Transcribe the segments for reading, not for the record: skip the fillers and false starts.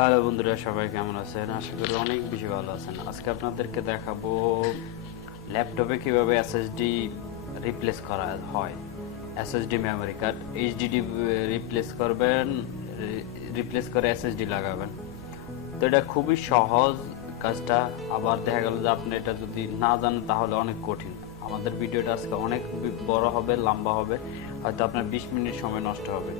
Hello বন্ধুরা, সবাই কেমন আছেন? আশা করি অনেক বেশি ভালো আছেন। আজকে আপনাদেরকে দেখাবো ল্যাপটপে কিভাবে এসএসডি রিপ্লেস করা হয়। SSD memory card HDD replace করবেন, রিপ্লেস করে এসএসডি লাগাবেন। তো এটা খুবই সহজ কাজটা। আবার দেখা গেল যে আপনি এটা যদি না জানেন তাহলে অনেক কঠিন। আমাদের ভিডিওটা আজকে অনেক বড় হবে, লম্বা হবে, হয়তো আপনার 20 মিনিট সময় নষ্ট হবে।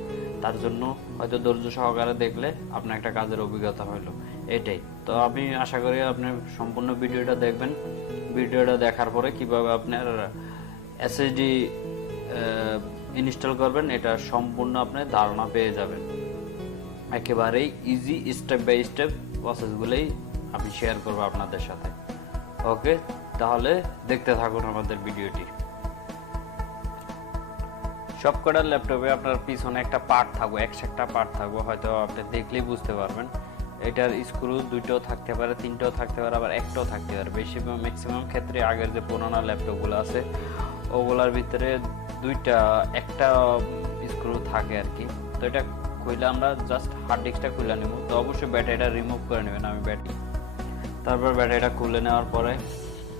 তার জন্য হয়তো ধৈর্য সহকারে দেখলে আপনার একটা কাজের অভিজ্ঞতা হলো, এটাই। তো আমি আশা করি আপনি সম্পূর্ণ ভিডিওটা দেখবেন। ভিডিওটা দেখার পরে কিভাবে আপনার এসএসডি ইনস্টল করবেন এটা সম্পূর্ণ আপনি ধারণা পেয়ে যাবেন। একেবারেই ইজি, স্টেপ বাই স্টেপ প্রসেসগুলোই আমি শেয়ার করব আপনাদের সাথে। ওকে, তাহলে দেখতে থাকুন আমাদের ভিডিওটি। সবকটা ল্যাপটপে আপনার পিছনে একটা পার্ট থাকবে, একটা পার্ট থাকবে, হয়তো আপনি দেখলেই বুঝতে পারবেন। এটার স্ক্রু দুইটাও থাকতে পারে, তিনটাও থাকতে পারে, আবার একটাও থাকতে পারে। বেশি ম্যাক্সিমাম ক্ষেত্রে আগের যে পুরোনো ল্যাপটপগুলো আছে ওগুলোর ভিতরে একটা স্ক্রু থাকে আর কি। তো এটা খুলে আমরা জাস্ট হার্ড ডিস্কটা খুলে নেব। তো অবশ্যই ব্যাটারিটা রিমুভ করে নেবেন। তারপর ব্যাটারিটা খুলে নেওয়ার পরে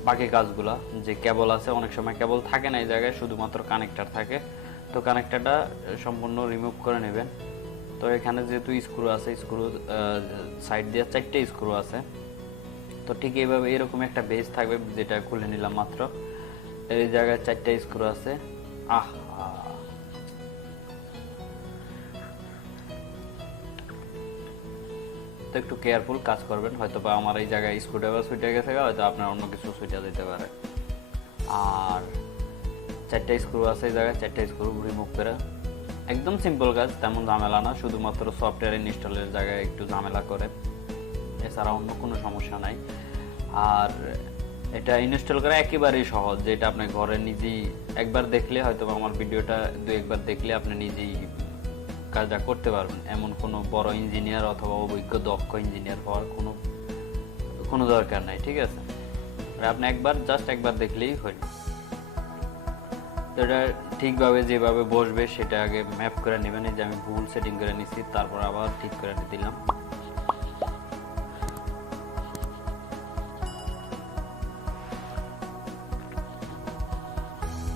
বাকি কাজগুলো, যে কেবল আছে, অনেক সময় কেবল থাকে না এই জায়গায়, শুধুমাত্র কানেক্টার থাকে। তো কানেক্টারটা সম্পূর্ণ রিমুভ করে নেবেন। তো এখানে যেহেতু স্ক্রু আছে, স্ক্রু সাইড দিয়ে 4টে স্ক্রু আছে। তো ঠিক এইভাবে এরকম একটা বেস থাকবে, যেটা খুলে নিলাম মাত্র। এই জায়গায় 4টে স্ক্রু আছে। তো একটু কেয়ারফুল কাজ করবেন। হয়তো বা আমার এই জায়গায় স্ক্রুড্রাইভার ছুটে গেছে, হয়তো আপনার অন্য কিছু ছুটে দিতে পারে। আর 4টে স্ক্রু আছে এই জায়গায়, 4টে স্ক্রু রিমুভ করে একদম সিম্পল কাজ, তেমন ঝামেলা না, শুধুমাত্র সফটওয়্যার ইনস্টলের জায়গায় একটু ঝামেলা করে, এছাড়া অন্য কোনো সমস্যা নাই। আর এটা ইনস্টল করা একেবারেই সহজ, যেটা আপনি ঘরে নিজেই একবার দেখলে, হয়তো আমার ভিডিওটা একবার দেখলে আপনি নিজেই কাজটা করতে পারবেন। এমন কোনো বড় ইঞ্জিনিয়ার অথবা অভিজ্ঞ দক্ষ ইঞ্জিনিয়ার হওয়ার কোনো দরকার নাই, ঠিক আছে? আপনি জাস্ট একবার দেখলেই হলো। তো এটা ঠিকভাবে যেভাবে বসবে সেটা আগে ম্যাপ করে নেবেন। এই যে আমি ভুল সেটিং করে নিচ্ছি, তারপর আবার ঠিক করে দিলাম।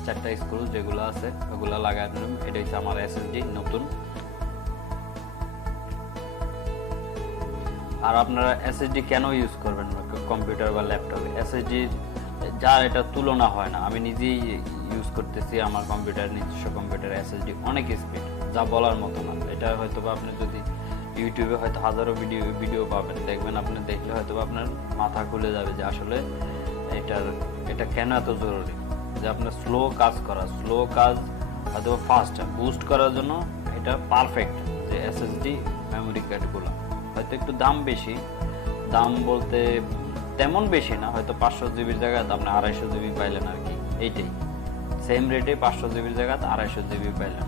চারটা স্ক্রু যেগুলো আছে ওগুলো লাগাই দিলাম। এটা হচ্ছে আমার এসএসডি নতুন। আর আপনারা এসএসডি কেন ইউজ করবেন কম্পিউটার বা ল্যাপটপে? এসএসডি যার এটা তুলনা হয় না। আমি নিজেই ইউজ করতেছি আমার নিজস্ব কম্পিউটারে এসএসডি অনেক স্পিড, যা বলার মতো না। এটা হয়তো বা আপনি যদি ইউটিউবে হয়তো হাজারো ভিডিও পাবেন, দেখবেন, আপনি দেখলে হয়তো আপনার মাথা খুলে যাবে যে আসলে এটা কেন এত জরুরি। যে আপনার স্লো কাজ হয়তো ফাস্ট বুস্ট করার জন্য এটা পারফেক্ট। যে এসএসডি মেমোরি কার্ডগুলো হয়তো একটু দাম বেশি, দাম বলতে তেমন বেশি না, হয়তো 500 জিবির জায়গায় আপনি 250 জিবি পাইলেন আর কি। এইটাই সেম রেটে 500 জিবির জায়গায় 250 জিবি পাইলেন।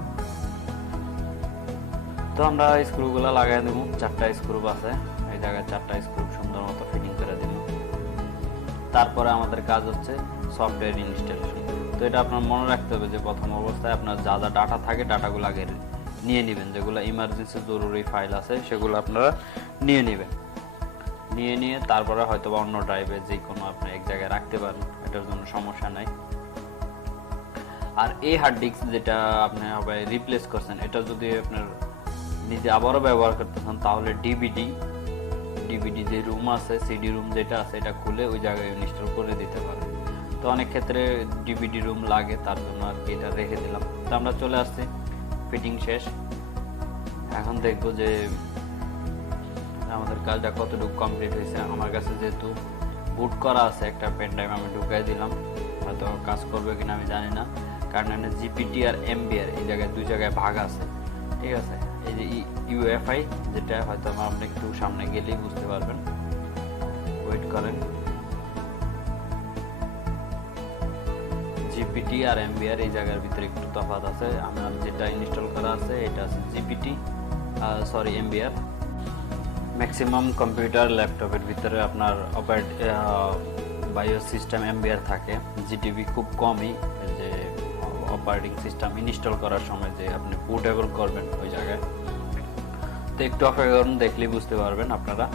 তো আমরা স্ক্রুগুলো লাগাই দেবো। 4টা স্ক্রু আছে এই জায়গায়, 4টা স্ক্রু সুন্দর মতো ফিটিং করে দেব। তারপরে আমাদের কাজ হচ্ছে সফটওয়্যার ইনস্টলেশন। তো এটা আপনার মনে রাখতে হবে যে প্রথম অবস্থায় আপনার যা যা ডাটা থাকে ডাটাগুলো আগে নিয়ে নেবেন। যেগুলো ইমার্জেন্সি জরুরি ফাইল আছে সেগুলো আপনারা নিয়ে নেবেন। নিয়ে তারপরে হয়তো বা অন্য ড্রাইভে যে কোনো আপনি এক জায়গায় রাখতে পারেন, এটার জন্য সমস্যা নাই। আর এই হার্ড ডিস্ক যেটা আপনি হবে রিপ্লেস করছেন, এটা যদি আপনার নিজে আবারও ব্যবহার করতে চান তাহলে ডিভিডি যে রুম আছে, সিডি রুম যেটা আছে, এটা খুলে ওই জায়গায় ইনস্টল করে দিতে পারেন। তো অনেক ক্ষেত্রে ডিভিডি রুম লাগে, তার জন্য আর কি এটা রেখে দিলাম। তো আমরা চলে আসছি, ফিটিং শেষ। এখন দেখবো যে আমাদের কাজটা কতটুকু কমপ্লিট হয়েছে। আমার কাছে যেহেতু বুট করা আছে, একটা পেন ড্রাইভ আমি ঢুকাই দিলাম। হয়তো কাজ করবে কিনা আমি জানি না, কারণ এখানে জিপিটি আর এমবিআর এই জায়গায় 2 জায়গায় ভাগ আছে, ঠিক আছে? এই যে ইউএফআই যেটা হয়তো আপনি একটু সামনে গেলেই বুঝতে পারবেন। ওয়েট করেন। জিপিটি আর এমবিআর এই জায়গার ভিতরে একটু তফাৎ আছে। আমার যেটা ইনস্টল করা আছে এটা আছে জিপিটি, এমবিআর। ম্যাক্সিমাম কম্পিউটার ল্যাপটপের ভিতরে আপনার বায়োস সিস্টেম এমবিআর থাকে, জিটিবি খুব কমই। যে অপারেটিং সিস্টেম ইনস্টল করার সময় যে আপনি বুটেবল করবেন ওই জায়গায়, তো একটু অপেক্ষা করুন, দেখলেই বুঝতে পারবেন আপনারা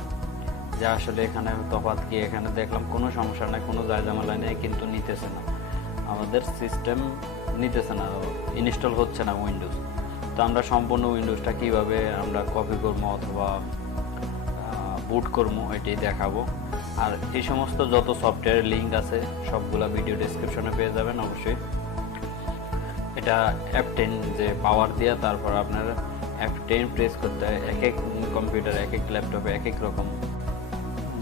যে আসলে এখানে তফাৎ কি। এখানে দেখলাম কোনো সমস্যা নাই, কোনো জায়জামেলা নেই, কিন্তু নিতেছে না, আমাদের সিস্টেম নিতেছে না, ইনস্টল হচ্ছে না উইন্ডোজ। তো আমরা সম্পূর্ণ উইন্ডোজটা কিভাবে আমরা কপি করবো অথবা বুট করবো এটাই দেখাবো। আর এই সমস্ত যত সফটওয়্যারের লিঙ্ক আছে সবগুলা ভিডিও ডেসক্রিপশনে পেয়ে যাবেন অবশ্যই। এটা F10 যে পাওয়ার দিয়া, তারপর আপনার F10 প্রেস করতে হয়। এক এক কম্পিউটার, এক এক ল্যাপটপে এক এক রকম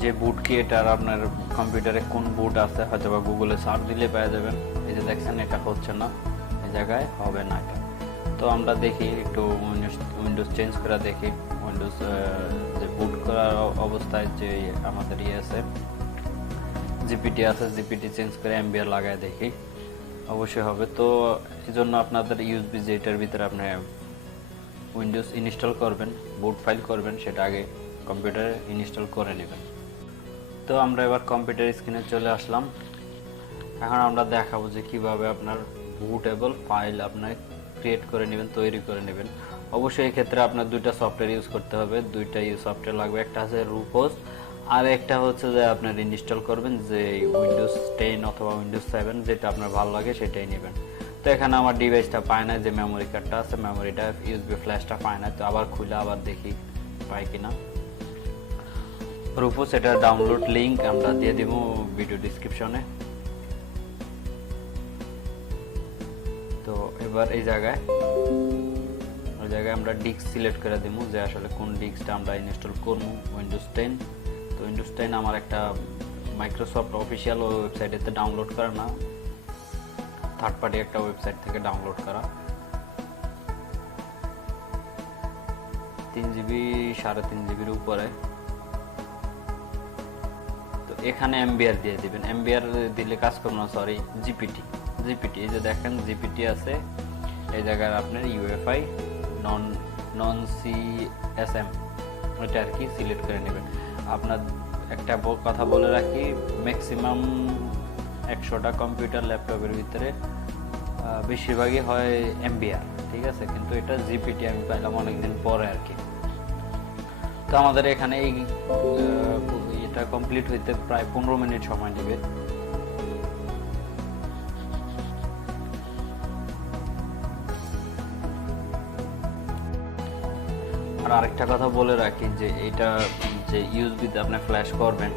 যে বুট কি, এটার আপনার কম্পিউটারে কোন বুট আছে হয়তো বা গুগলে সার্চ দিলে পেয়ে যাবেন। এই যে দেখছেন এটা হচ্ছে না, এই জায়গায় হবে না এটা। তো আমরা দেখি একটু উইন্ডোজ চেঞ্জ করে দেখি, উইন্ডোজ যে বুট করার অবস্থায় যে আমাদের আছে জিপিটি আছে, জিপিটি চেঞ্জ করে এমবিআর লাগায় দেখি, অবশ্যই হবে। তো এই জন্য আপনাদের ইউএসবি যেটার ভিতরে আপনি উইন্ডোজ ইনস্টল করবেন, বুট ফাইল করবেন, সেটা আগে কম্পিউটারে ইনস্টল করে নেবেন। তো আমরা এবার কম্পিউটার স্ক্রিনে চলে আসলাম। এখন আমরা দেখাবো যে কিভাবে আপনার বুটেবল ফাইল আপনার ক্রিয়েট করে নেবেন, তৈরি করে নেবেন। অবশ্যই এই ক্ষেত্রে আপনার দুইটা সফটওয়্যার ইউজ করতে হবে, দুইটা সফটওয়্যার লাগবে। একটা আছে রুপোস, আর একটা হচ্ছে যে আপনার ইনস্টল করবেন যে উইন্ডোজ 10 অথবা উইন্ডোজ 7, যেটা আপনার ভালো লাগে সেটাই নেবেন। তো এখানে আমার ডিভাইসটা পায় না, যে মেমোরি কার্ডটা আছে, মেমোরিটা ইউএসবি ফ্ল্যাশটা পায় না। তো আবার খুলে আবার দেখি পাই কিনা। রুপোস এটা ডাউনলোড লিঙ্ক আমরা দিয়ে দিব ভিডিও ডিসক্রিপশনে। তো এবার এই জায়গায় আমরা ডিস্ক সিলেক্ট করে দিব যে আসলে কোন ডিস্কটা আমরা ইনস্টল করব। উইন্ডোজ 10, তো উইন্ডোজ 10 আমার একটা মাইক্রোসফট অফিসিয়াল ওয়েবসাইটেতে ডাউনলোড করা না, থার্ড পার্টি একটা ওয়েবসাইট থেকে ডাউনলোড করা। 3 জিবি 3.5 জিবির উপরে। তো এখানে এমবিআর দিয়ে দিবেন, এমবিআর দিলে কাজ করবে না, সরি জিপিটি। এই যে দেখেন জিপিটি আছে এই জায়গায়, আপনার ইউএফআই নন সিএসএম এটা আর কি সিলেক্ট করে নেবেন। আপনার একটা কথা বলে রাখি, ম্যাক্সিমাম 100টা কম্পিউটার ল্যাপটপের ভিতরে বেশিরভাগই হয় এমবিআর, ঠিক আছে, কিন্তু এটা জিপিটি আমি পাইলাম অনেকদিন পরে আর কি। তো আমাদের এখানে এটা কমপ্লিট হইতে প্রায় 15 মিনিট সময় নেবে। আর আরেকটা কথা বলে রাখি যে এটা যে ইউএসবিতে আপনি ফ্ল্যাশ করবেন,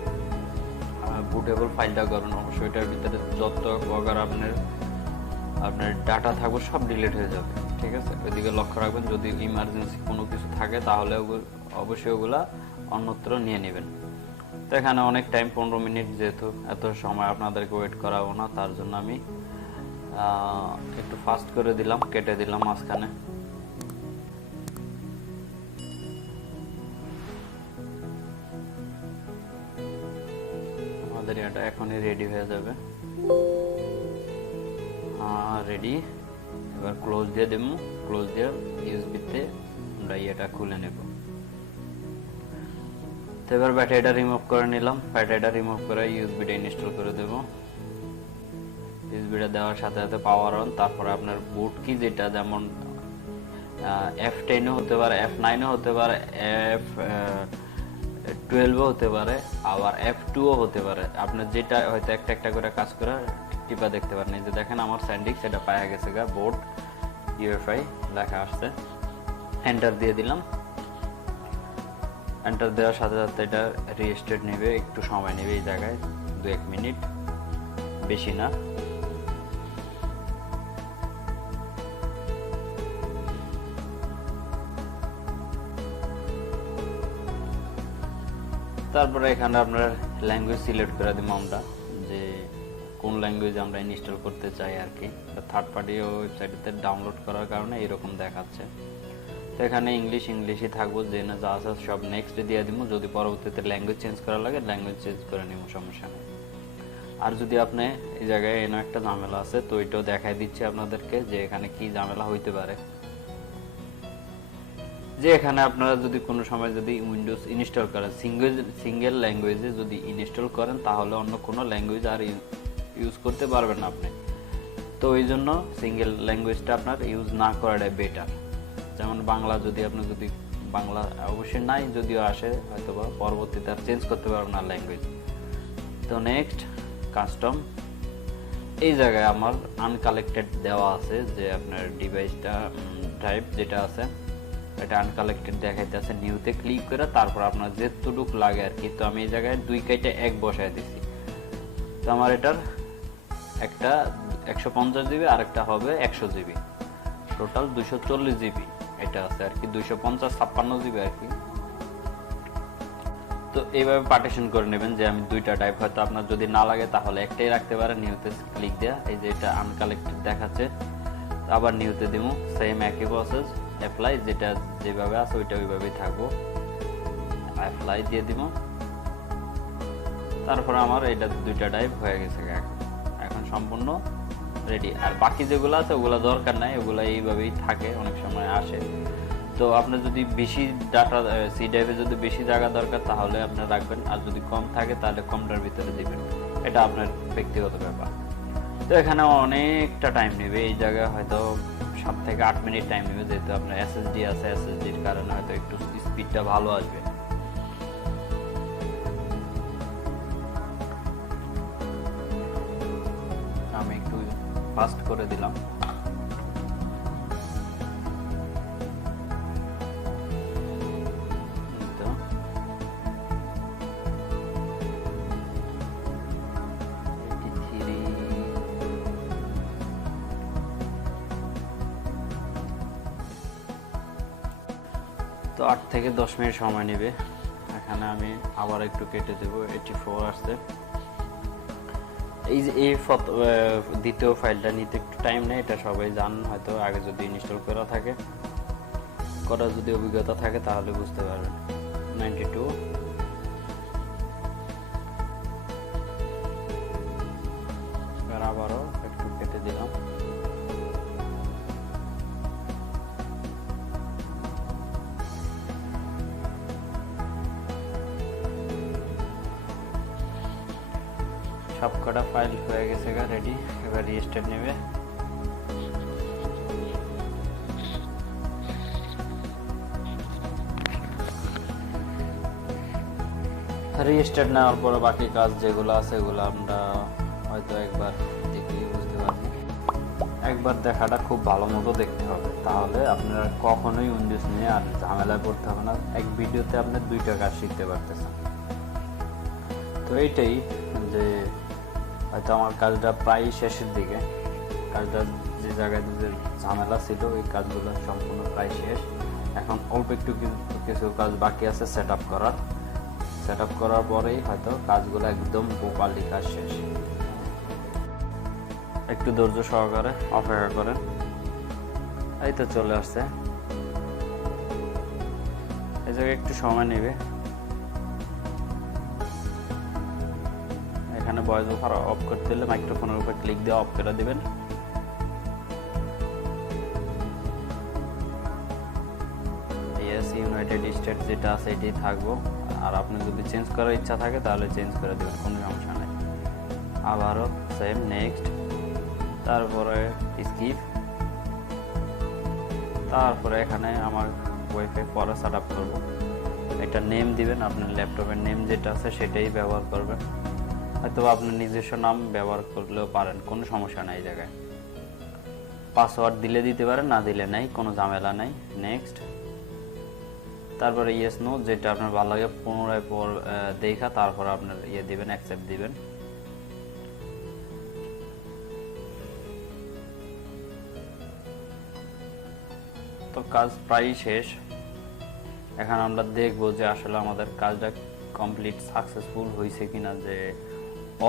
বুটেবল ফাইলটা করবেন, অবশ্যই এটার ভিতরে যত প্রকার আপনার ডাটা থাকবে সব ডিলিট হয়ে যাবে, ঠিক আছে। ওইদিকে লক্ষ্য রাখবেন, যদি ইমার্জেন্সি কোনো কিছু থাকে তাহলে অবশ্যই ওগুলা অন্যত্র নিয়ে নেবেন। তো এখানে অনেক টাইম, 15 মিনিট, যেহেতু এত সময় আপনাদেরকে ওয়েট করাবো না, তার জন্য আমি একটু ফাস্ট করে দিলাম, কেটে দিলাম মাঝখানে। আমাদের এটা এখনই রেডি হয়ে যাবে, রেডি। এবার ক্লোজ দিয়ে দেবো, ক্লোজ দিয়ে ইউএসবিতে আমরা এটা খুলে নেব। তো এবার ব্যাটারিটা রিমুভ করে নিলাম, ব্যাটারিটা রিমুভ করে ইউএসবিটা ইনস্টল করে দেব। ইউএসবিটা দেওয়ার সাথে সাথে পাওয়ার অন, তারপরে আপনার বুট কি, যেটা যেমন F10 হতে পারে, F9 হতে পারে, F12 হতে পারে, আবার F2 হতে পারে। আপনার যেটা হয়তো একটা একটা করে কাজ করে টিপা দেখতে পারেন। এই যে দেখেন আমার স্যান্ডিক্স এটা পাওয়া গেছে গা, বোর্ড ইউএফআই লেখা আসছে, এন্টার দিয়ে দিলাম। এন্টার দেওয়ার সাথে সাথে এটা রিস্টার্ট নেবে, একটু সময় নেবে, এই জায়গায় 2-1 মিনিট, বেশি না। তারপরে এখানে আপনার ল্যাঙ্গুয়েজ সিলেক্ট করে দিব আমরা, যে কোন ল্যাঙ্গুয়েজ আমরা ইনস্টল করতে চাই আর কি। থার্ড পার্টি ওয়েবসাইটে ডাউনলোড করার কারণে এরকম দেখাচ্ছে। তো এখানে ইংলিশই থাকবো, যে না যা আছে সব নেক্সট দিয়ে দিব। যদি পরবর্তীতে ল্যাঙ্গুয়েজ চেঞ্জ করা লাগে ল্যাঙ্গুয়েজ চেঞ্জ করে নিব, সমস্যা নেই। আর যদি আপনি এই জায়গায় এনে একটা ঝামেলা আছে, তো এটাও দেখাই দিচ্ছে আপনাদেরকে যে এখানে কি ঝামেলা হইতে পারে। যে এখানে আপনারা যদি কোনো সময় যদি উইন্ডোজ ইনস্টল করেন, সিঙ্গেল ল্যাঙ্গুয়েজে যদি ইনস্টল করেন, তাহলে অন্য কোনো ল্যাঙ্গুয়েজ আর ইউজ করতে পারবেন না আপনি। তো এই জন্য সিঙ্গেল ল্যাঙ্গুয়েজটা আপনার ইউজ না করাটাই বেটার। যেমন বাংলা যদি আপনি বাংলা অবশ্যই নাই, যদিও আসে হয়তো বা পরবর্তীতে আর চেঞ্জ করতে পারবেন না ল্যাঙ্গুয়েজ। তো নেক্সট কাস্টম, এই জায়গায় আমার আনকালেক্টেড দেওয়া আছে, যে আপনার ডিভাইসটা টাইপ যেটা আছে এটা আনকালেক্টেড দেখাইতে আছে। নিউতে ক্লিক করে তারপর আপনার যেটুক লাগে আর কি। তো আমি এই জায়গায় 2 কেটে 1 বসায় দিছি। তো আমার এটার একটা 150 জিবি আর একটা হবে 100 জিবি, টোটাল 240 জিবি এটা আছে আর কি, 250 56 জিবি আর কি। তো এইভাবে পার্টিশন করে নেবেন, যে আমি 2টা টাইপ, হয়তো আপনার যদি না লাগে তাহলে একটাই রাখতে পারেন। নিউতে ক্লিক দেয়া, এই যে এটা আনকালেক্টেড দেখাচ্ছে, আবার নিউতে দিব, সেম একই প্রসেস, অ্যাপ্লাই, যেটা যেভাবে আছে ওইটা ওইভাবেই থাকবো, অ্যাপ্লাই দিয়ে দিব। তারপর আমার এটা 2টা টাইপ হয়ে গেছে, এখন সম্পূর্ণ রেডি। আর বাকি যেগুলো আছে ওগুলো দরকার নাই, ওগুলো এইভাবেই থাকে, অনেক সময় আসে। তো আপনার যদি বেশি ডাটা সি ড্রাইভে যদি বেশি জায়গা দরকার তাহলে আপনি রাখবেন, আর যদি কম থাকে তাহলে কমটার ভিতরে দিবেন, এটা আপনার ব্যক্তিগত ব্যাপার। তো এখানে অনেকটা টাইম নেবে, এই জায়গায় হয়তো 7 থেকে 8 মিনিট টাইম নেবে, যেহেতু আপনার এসএসডি আছে, এসএসডির কারণে হয়তো একটু স্পিডটা ভালো আসবে। আমি একটু ফাস্ট করে দিলাম। তো 8 থেকে 10 মিনিট সময় নেবে। এখানে আমি আবার একটু কেটে দেবো, 84 আসছে। এই যে এই দ্বিতীয় ফাইলটা নিতে একটু টাইম নেই, এটা সবাই জানেন হয়তো, আগে যদি ইনস্টল করা থাকে, যদি অভিজ্ঞতা থাকে তাহলে বুঝতে পারবেন। 92 আবারও একটু কেটে দিলাম। সবকটা ফাইল হয়ে গেছে রেডি, এবার রিস্টার্ট নেবে। রিস্টার্ট নেওয়ার পরে বাকি কাজ যেগুলো আছে এগুলো আমরা হয়তো একবার দেখলেই বুঝতে পারবো। একবার দেখাটা খুব ভালো মতো দেখতে হবে, তাহলে আপনারা কখনোই উইন্ডোজ নিয়ে আর ঝামেলায় পড়তে হবে না, এক ভিডিওতে আপনি 2টা কাজ শিখতে পারতেছেন। তো এইটাই, যে হয়তো আমার কাজটা প্রায় শেষের দিকে, কাজটা যে জায়গায় যে ঝামেলা ছিল ওই কাজগুলো সম্পূর্ণ প্রায় শেষ। এখন অল্প একটু কিছু কাজ বাকি আছে সেট আপ করার পরেই হয়তো কাজগুলো একদম প্রপারলি কাজ শেষ। একটু ধৈর্য সহকারে অপেক্ষা করেন, এই তো চলে আসছে। এই জায়গায় একটু সময় নেবে। এখানে ভয়েস ওভার অফ করতে হলে মাইক্রোফোনের উপর ক্লিক দিয়ে অফ করে দিবেন। ইউনাইটেড স্টেটস যেটা আছে এটাই থাকবো, আর আপনি যদি চেঞ্জ করার ইচ্ছা থাকে তাহলে চেঞ্জ করে দেবেন, কোনো সমস্যা নেই। আবারও সেম নেক্সট, তারপরে স্কিপ, তারপরে এখানে আমার ওয়াইফাই পরে সেট আপ করবো। একটা নেম দিবেন, আপনার ল্যাপটপের নেম যেটা আছে সেটাই ব্যবহার করবেন, হয়তো আপনার নিজস্ব নাম ব্যবহার করলেও পারেন, কোনো সমস্যা নাই। এই জায়গায় পাসওয়ার্ড দিলে দিতে পারেন, না দিলে নাই, কোনো ঝামেলা নাই। নেক্সট, তারপরে ইয়েস নো, যেটা আপনার ভালো লাগে পুনরায় দেখা তারপর আপনার দিবেন, অ্যাকসেপ্ট দিবেন। তো কাজ প্রায় শেষ। এখন আমরা দেখবো যে আসলে আমাদের কাজটা কমপ্লিট সাকসেসফুল হয়েছে কিনা, যে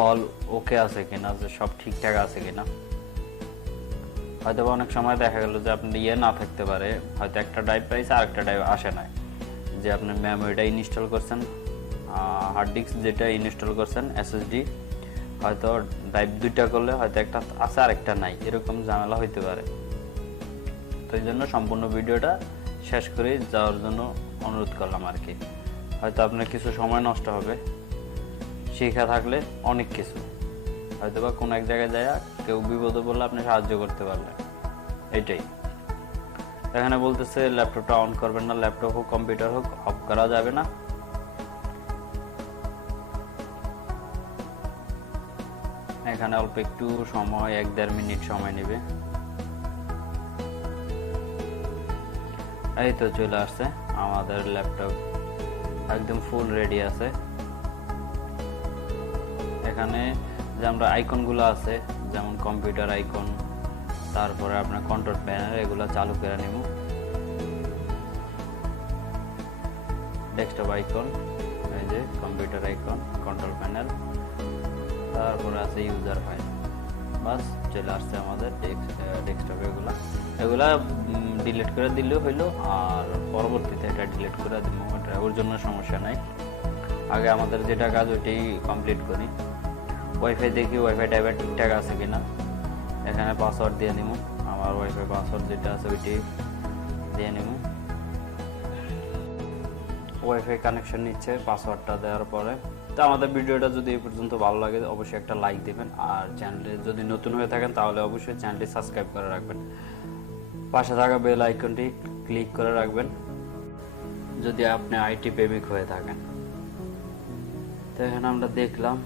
অল ওকে আছে কিনা, যে সব ঠিকঠাক আছে কিনা। হয়তো অনেক সময় দেখা গেল যে আপনি না থাকতে পারে, হয়তো একটা ড্রাইভ পাইছে আর একটা ড্রাইভ আসে নাই, যে আপনি মেমোরিটা ইনস্টল করছেন, হার্ড ডিস্ক যেটা ইনস্টল করছেন, এসএসডি, হয়তো ড্রাইভ 2টা করলে হয়তো একটা আছে আর একটা নাই, এরকম ঝামেলা হইতে পারে। তো এই জন্য সম্পূর্ণ ভিডিওটা শেষ করে যাওয়ার জন্য অনুরোধ করলাম আর কি। হয়তো আপনার কিছু সময় নষ্ট হবে, শেখা থাকলে অনেক কিছু, হয়তো বা কোনো এক জায়গায় যায় কেউ বিপদে বললে আপনি সাহায্য করতে পারলেন, এটাই। এখানে বলতেছে ল্যাপটপটা অন করবেন না, ল্যাপটপ হোক কম্পিউটার হোক অফ করা যাবে না। এখানে অল্প একটু সময় 1-1.5 মিনিট সময় নেবে। এই তো চলে আসছে আমাদের ল্যাপটপ, একদম ফুল রেডি আছে। এখানে যে আমরা আইকনগুলো আছে যেমন কম্পিউটার আইকন, তারপরে আপনার কন্ট্রোল প্যানেল, এগুলো চালু করে নেব। ডেস্কটপ আইকন, এই যে কম্পিউটার আইকন, কন্ট্রোল প্যানেল, তারপরে আছে ইউজার ফাইল। বাস চলে আসছে আমাদের ডেস্কটপে। এগুলা ডিলিট করে দিলেও হইলো, আর পরবর্তীতে এটা ডিলিট করে দিব, ওর জন্য সমস্যা নাই। আগে আমাদের যেটা কাজ ওইটাই কমপ্লিট করি। ওয়াইফাই দেখি ওয়াইফাই টাইপের ঠিকঠাক আছে কিনা। এখানে পাসওয়ার্ড দিয়ে নিব, আমার ওয়াইফাই পাসওয়ার্ড যেটা আছে ওইটি দিয়ে নিব। ওয়াইফাই কানেকশন নিচ্ছে পাসওয়ার্ডটা দেওয়ার পরে। তো আমাদের ভিডিওটা যদি এই পর্যন্ত ভালো লাগে অবশ্যই একটা লাইক দিবেন, আর চ্যানেলে যদি নতুন হয়ে থাকেন তাহলে অবশ্যই চ্যানেলটি সাবস্ক্রাইব করে রাখবেন, পাশে থাকা বেল আইকনটি ক্লিক করে রাখবেন যদি আপনি আইটি প্রেমিক হয়ে থাকেন। তো এখানে আমরা দেখলাম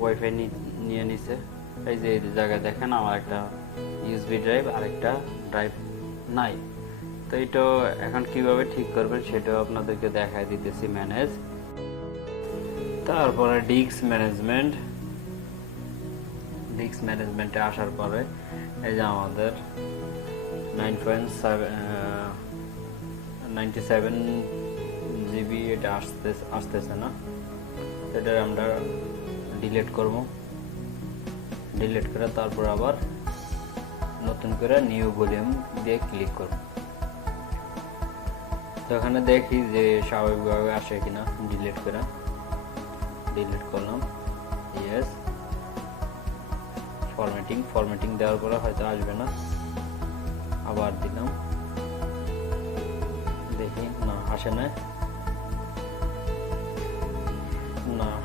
ওয়াইফাই নিয়ে নিছে। এই যে এই জায়গায় দেখেন আমার একটা ইউএসবি ড্রাইভ আর একটা ড্রাইভ নাই। তো এটা এখন কিভাবে ঠিক করবেন সেটাও আপনাদেরকে দেখাই দিতেছি। ম্যানেজ, তারপরে ডিস্ক ম্যানেজমেন্টে আসার পরে এই যে আমাদের 97 জিবি এটা আসতেছে না, এটা আমরা ডিলিট করব। ডিলিট করে তারপর আবার নতুন করে নিউ ভলিউম দিয়ে ক্লিক করব। তো এখানে দেখি যে স্বাভাবিকভাবে আসে কিনা। ডিলিট করলাম, ইয়েস। ফরম্যাটিং দেওয়ার পরে হয়তো আসবে না, আবার দিলাম, দেখি না আসে না,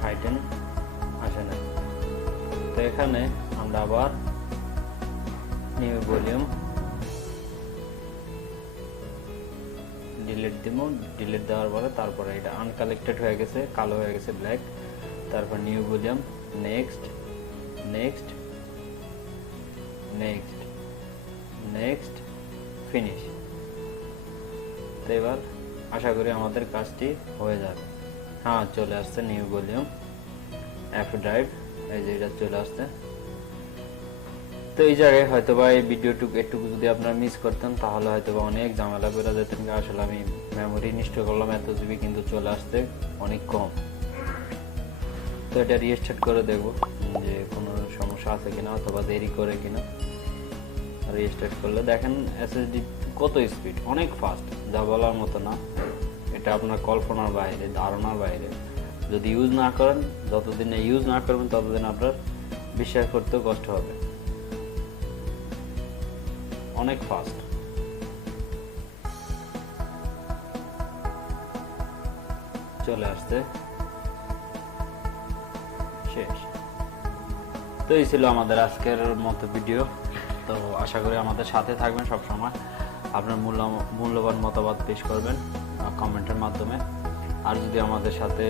হাইটেন আসে না। তো এখানে আমরা আবার নিউ ভলিউম ডিলিট দিব। ডিলিট দেওয়ার পরে তারপরে এটা আনকালেক্টেড হয়ে গেছে, কালো হয়ে গেছে, ব্ল্যাক। তারপর নিউ ভলিউম, নেক্সট, ফিনিশ। তো এবার আশা করি আমাদের কাজটি হয়ে যাবে। হ্যাঁ, চলে আসছে নিউ ভলিউম, এফ ড্রাইভ, এই যে এটা চলে আসছে। তো এই জায়গায় হয়তো বা এই ভিডিওটুকু একটু যদি আপনারা মিস করতেন তাহলে হয়তো বা অনেক ঝামেলা করে যেতেন। আসলে আমি মেমোরি নিশ্চয় করলাম, এত জিবি কিন্তু চলে আসতে অনেক কম। তো এটা রিস্টার্ট করে দেখব যে কোনো সমস্যা আছে কিনা অথবা দেরি করে কিনা। রিস্টার্ট করলে দেখেন এসএসডি কত স্পিড, অনেক ফাস্ট, যা বলার মতো না। এটা আপনার কল্পনার বাইরে, ধারণার বাইরে। যদি ইউজ না করেন, যতদিন ইউজ না করবেন ততদিন আপনার বিশ্বাস করতেও কষ্ট হবে। অনেক ফাস্ট। চলে আসছে, শেষ। তো এই ছিল আমাদের আজকের মতো ভিডিও। তো আশা করি আমাদের সাথে থাকবেন সব সময়। আপনার মূল্যবান মতামত পেশ করবেন কমেন্টের মাধ্যমে। আর যদি আমাদের সাথে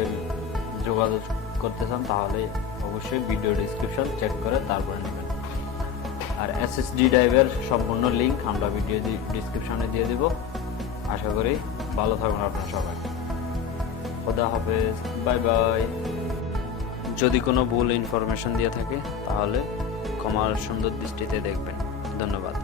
যোগাযোগ করতে চান তাহলে অবশ্যই ভিডিও ডিসক্রিপশন চেক করে তারপরে নেবেন। আর এসএসডি ড্রাইভের সম্পূর্ণ লিঙ্ক আমরা ভিডিও ডিসক্রিপশনে দিয়ে দিব। আশা করি ভালো থাকবেন আপনারা সবাই। খোদা হাফেজ, বাই বাই। যদি কোনো ভুল ইনফরমেশন দিয়ে থাকে তাহলে ক্ষমার সুন্দর দৃষ্টিতে দেখবেন। ধন্যবাদ।